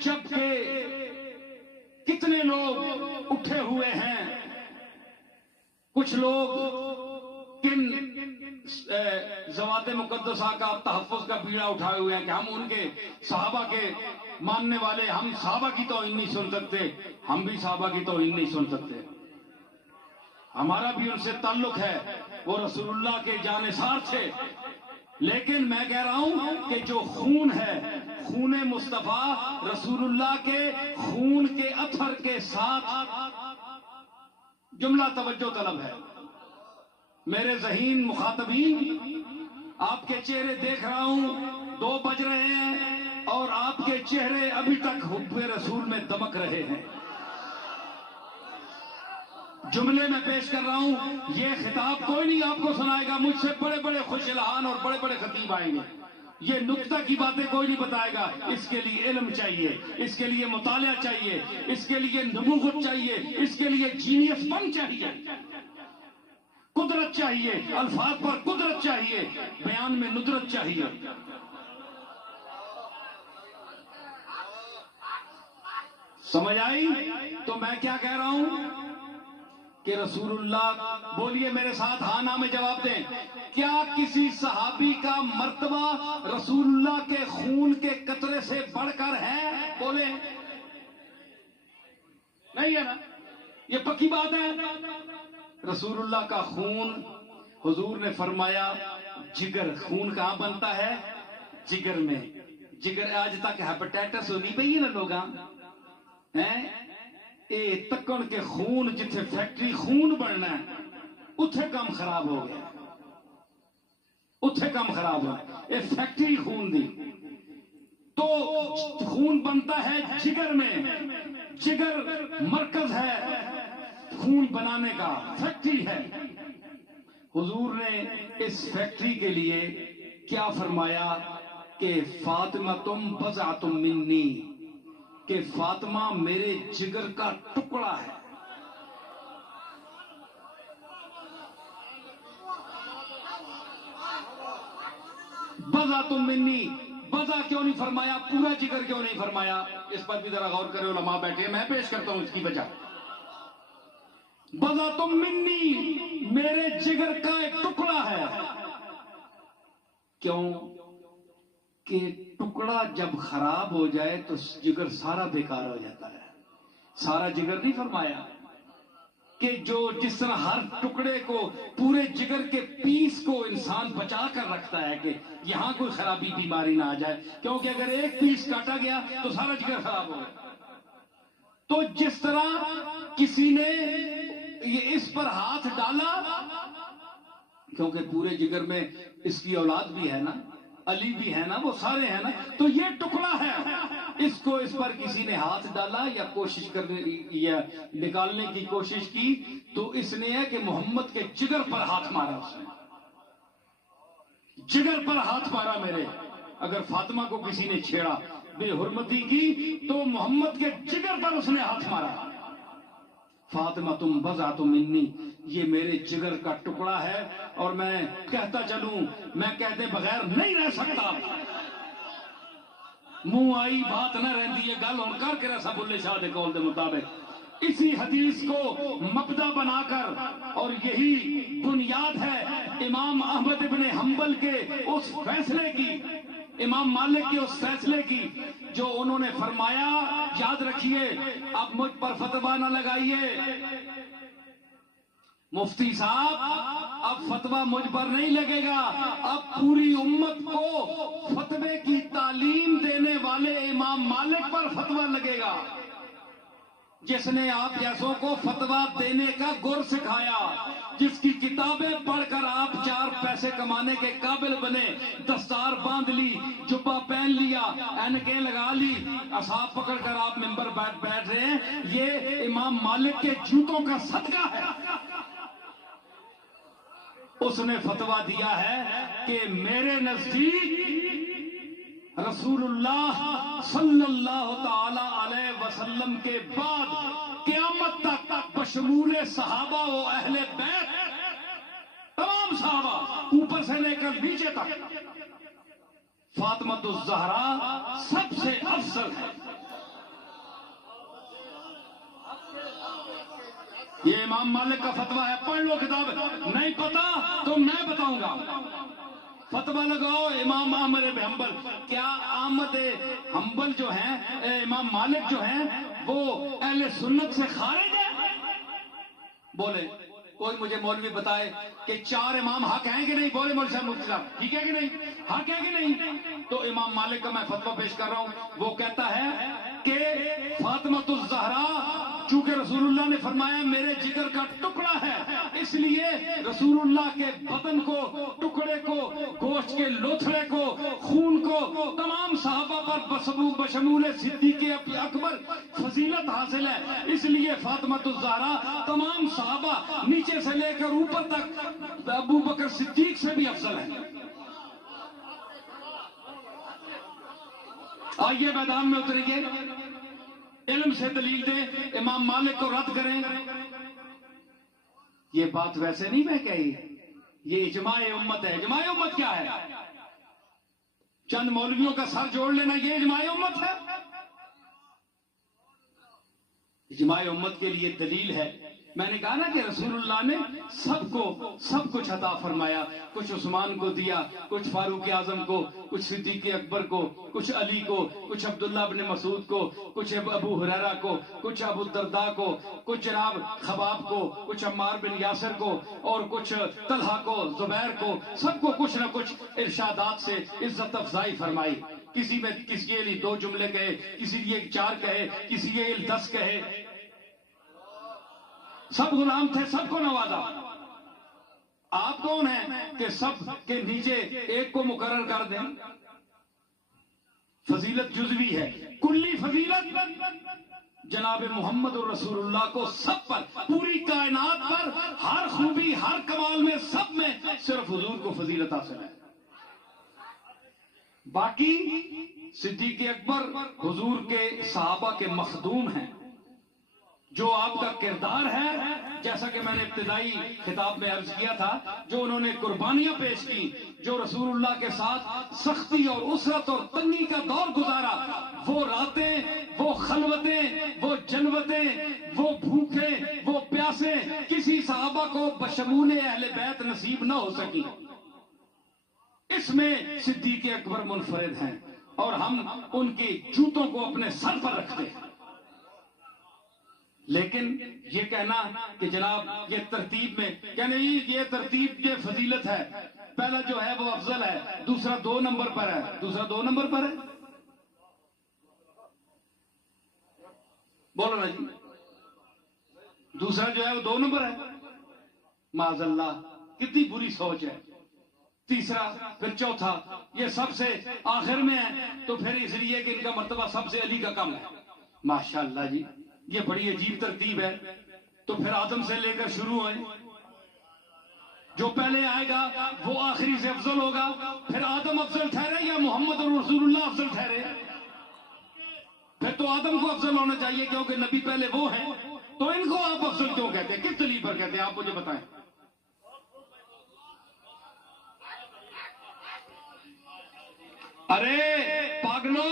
جبکہ کتنے لوگ اٹھے ہوئے ہیں، کچھ لوگ کن ذوات مقدسہ کا تحفظ کا بیڑا اٹھائے ہوئے ہیں کہ ہم ان کے صحابہ کے ماننے والے، ہم صحابہ کی توہین نہیں سن سکتے، ہم بھی صحابہ کی توہین نہیں سن سکتے، ہمارا بھی ان سے تعلق ہے، وہ رسول اللہ کے جانثار تھے۔ لیکن میں کہہ رہا ہوں کہ جو خون ہے، خون مصطفیٰ رسول اللہ کے خون کے اثر کے ساتھ، جملہ توجہ طلب ہے میرے ذہین مخاطبین، آپ کے چہرے دیکھ رہا ہوں 2 بج رہے ہیں اور آپ کے چہرے ابھی تک حب رسول میں دمک رہے ہیں۔ جملے میں پیش کر رہا ہوں، یہ خطاب کوئی نہیں آپ کو سنائے گا، مجھ سے بڑے بڑے خوش الہان اور بڑے بڑے خطیب آئیں گے، یہ نکتہ کی باتیں کوئی نہیں بتائے گا، اس کے لیے علم چاہیے، اس کے لیے مطالعہ چاہیے، اس کے لیے نبوت چاہیے، اس کے لیے جینیس پن چاہیے، قدرت چاہیے، الفاظ پر قدرت چاہیے، بیان میں ندرت چاہیے۔ سمجھ آئی؟ تو میں کیا کہہ رہا ہوں کہ رسول اللہ، بولیے میرے ساتھ ہاں نہ میں جواب دیں، کیا کسی صحابی کا مرتبہ رسول اللہ کے خون کے قطرے سے بڑھ کر ہے؟ بولے نہیں ہے نا، یہ پکی بات ہے۔ رسول اللہ کا خون، حضور نے فرمایا جگر، خون کہاں بنتا ہے؟ جگر میں۔ جگر آج تک ہیپیٹائٹس ہونی پئی نا لوگاں ہیں، اے تکن کے خون جتھے فیکٹری خون بننا ہے اتھے کام خراب ہو گیا، اتھے کام خراب ہو گیا، اے فیکٹری خون دی۔ تو خون بنتا ہے جگر میں، جگر مرکز ہے خون بنانے کا، فیکٹری ہے۔ حضور نے اس فیکٹری کے لیے کیا فرمایا کہ فاطمہ تم بضعۃ منی، کہ فاطمہ میرے جگر کا ٹکڑا ہے۔ بضعۃ منی، بضع کیوں نہیں فرمایا؟ پورا جگر کیوں نہیں فرمایا؟ اس پر بھی ذرا غور کرے علماء بیٹھے، میں پیش کرتا ہوں اس کی وجہ۔ بضعۃ منی، میرے جگر کا ایک ٹکڑا ہے۔ کیوں کہ ٹکڑا جب خراب ہو جائے تو جگر سارا بیکار ہو جاتا ہے۔ سارا جگر نہیں فرمایا کہ جو جس طرح ہر ٹکڑے کو، پورے جگر کے پیس کو انسان بچا کر رکھتا ہے کہ یہاں کوئی خرابی بیماری نہ آ جائے، کیونکہ اگر ایک پیس کاٹا گیا تو سارا جگر خراب ہو گیا۔ تو جس طرح کسی نے یہ اس پر ہاتھ ڈالا، کیونکہ پورے جگر میں اس کی اولاد بھی ہے نا، علی بھی ہے نا، وہ سارے ہیں نا، تو یہ ٹکڑا ہے، اس کو اس پر کسی نے ہاتھ ڈالا یا کوشش کرنے یا نکالنے کی کوشش کی تو اس نے ہے کہ محمد کے جگر پر ہاتھ مارا، اس نے جگر پر ہاتھ مارا میرے۔ اگر فاطمہ کو کسی نے چھیڑا، بے حرمتی کی، تو محمد کے جگر پر اس نے ہاتھ مارا۔ فاطمہ تم بضعۃ منی، یہ میرے جگر کا ٹکڑا ہے، اور میں کہتا چلوں، میں کہتے بغیر نہیں رہ سکتا، منہ آئی بات نہ رہتی ہے، گل ہوں کر کے رسا بلے شاہ دے قول دے مطابق۔ اسی حدیث کو مبدا بنا کر، اور یہی بنیاد ہے امام احمد ابن حنبل کے اس فیصلے کی، امام مالک کے اس فیصلے کی جو انہوں نے فرمایا، یاد رکھیے، اب مجھ پر فتویٰ نہ لگائیے مفتی صاحب، اب فتویٰ مجھ پر نہیں لگے گا، اب پوری امت کو فتوے کی تعلیم دینے والے امام مالک پر فتویٰ لگے گا، جس نے آپ جیسوں کو فتویٰ دینے کا گر سکھایا، جس کی کتابیں پڑھ کر آپ 4 پیسے کمانے کے قابل بنے، دستار باندھ لی، جبہ پہن لیا، اینکیں لگا لی، اصحاب پکڑ کر آپ ممبر بیٹھ رہے ہیں، یہ امام مالک کے جوتوں کا صدقہ ہے۔ اس نے فتویٰ دیا ہے کہ میرے نزدیک رسول اللہ صلی اللہ تعالی علیہ وسلم کے بعد قیامت تک بشمول صحابہ و اہل بیت، تمام صحابہ اوپر سے لے کر نیچے تک، فاطمہ الزہرا سب سے افضل ہے۔ یہ امام مالک کا فتویٰ ہے، پڑھ لو کتاب، نہیں پتا تو میں بتاؤں گا۔ فتویٰ لگاؤ امام احمد بن حنبل۔ کیا احمد حنبل جو ہیں، امام مالک جو ہیں، وہ اہل سنت سے خارج ہے؟ بولے کوئی مجھے مولوی بتائے کہ 4 امام حق ہیں کہ نہیں؟ بولے مولوی صاحب مفتی صاحب ٹھیک ہے کہ نہیں، حق ہے کہ نہیں؟ تو امام مالک کا میں فتویٰ پیش کر رہا ہوں، وہ کہتا ہے کہ فاطمۃ الزہرا چونکہ رسول اللہ نے فرمایا میرے جگر کا ٹکڑا ہے، اس لیے رسول اللہ کے بدن کو، ٹکڑے کو، گوشت کے لوتھڑے کو، خون کو تمام صحابہ پر بشمول صدیق اکبر فضیلت حاصل ہے، اس لیے فاطمۃ الزہرا تمام صحابہ نیچے سے لے کر اوپر تک ابو بکر صدیق سے بھی افضل ہے۔ آئیے میدان میں اتریے، علم سے دلیل دیں، امام مالک کو رد کریں۔ یہ بات ویسے نہیں میں کہی، یہ اجماع امت ہے۔ اجماع امت کیا ہے؟ چند مولویوں کا سر جوڑ لینا یہ اجماع امت ہے؟ اجماع امت کے لیے دلیل ہے، میں نے کہا نا کہ رسول اللہ نے سب کچھ عطا فرمایا، کچھ عثمان کو دیا، کچھ فاروق اعظم کو، کچھ صدیق اکبر کو، کچھ علی کو، کچھ عبداللہ بن مسعود کو، کچھ ابو ہریرہ کو، کچھ ابو الدرداء کو، کچھ جناب خباب کو، کچھ عمار بن یاسر کو، اور کچھ طلحہ کو، زبیر کو، سب کو کچھ نہ کچھ ارشادات سے عزت افزائی فرمائی۔ کسی کے لیے 2 جملے کہے، کسی لیے 4 کہے، کسی کے لیے 10 کہے، سب غلام تھے، سب کو نوازا۔ آپ کون ہیں کہ سب کے نیچے ایک کو مقرر کر دیں؟ فضیلت جزوی ہے، کلی فضیلت جناب محمد الرسول اللہ کو سب پر، پوری کائنات پر، ہر خوبی، ہر کمال میں، سب میں صرف حضور کو فضیلت حاصل ہے۔ باقی صدیق اکبر حضور کے صحابہ کے مخدوم ہیں، جو آپ کا کردار ہے، جیسا کہ میں نے ابتدائی خطاب میں عرض کیا تھا، جو انہوں نے قربانیاں پیش کی، جو رسول اللہ کے ساتھ سختی اور اسرت اور تنگی کا دور گزارا، وہ راتیں، وہ خلوتیں، وہ جلوتیں، وہ بھوکے، وہ پیاسے کسی صحابہ کو بشمول اہل بیت نصیب نہ ہو سکی۔ اس میں صدیق اکبر منفرد ہیں، اور ہم ان کی جوتوں کو اپنے سر پر رکھتے ہیں۔ لیکن یہ کہنا کہ جناب یہ ترتیب میں کہنے یہ ترتیب یہ فضیلت ہے، پہلا جو ہے وہ افضل ہے، دوسرا 2 نمبر پر ہے، دوسرا 2 نمبر پر ہے، بولو نا جی، دوسرا جو ہے وہ 2 نمبر ہے، معاذ اللہ کتنی بری سوچ ہے۔ تیسرا، پھر چوتھا، یہ سب سے آخر میں ہے، تو پھر اس لیے کہ ان کا مرتبہ سب سے علی کا کم ہے۔ ماشاءاللہ جی، یہ بڑی عجیب ترتیب ہے۔ تو پھر آدم سے لے کر شروع ہوئے، جو پہلے آئے گا وہ آخری سے افضل ہوگا، پھر آدم افضل ٹھہرے یا محمد رسول اللہ افضل ٹھہرے؟ پھر تو آدم کو افضل ہونا چاہیے، کیونکہ نبی پہلے وہ ہیں، تو ان کو آپ افضل کیوں کہتے ہیں؟ کس دلیل پر کہتے ہیں؟ آپ مجھے بتائیں۔ ارے پاگلو!